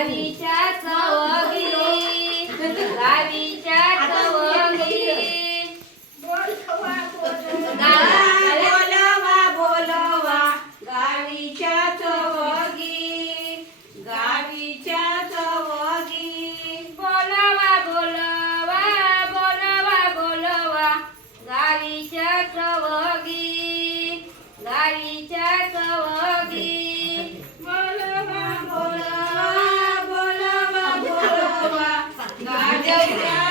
गावीच्या चवगी गावीच्या चवगी बोलवा बोलवा. गावीच्या चवगी गावीच्या चवगी बोलवा बोलवा बोलवा बोलवा. गावीच्या चवगी चव Yeah.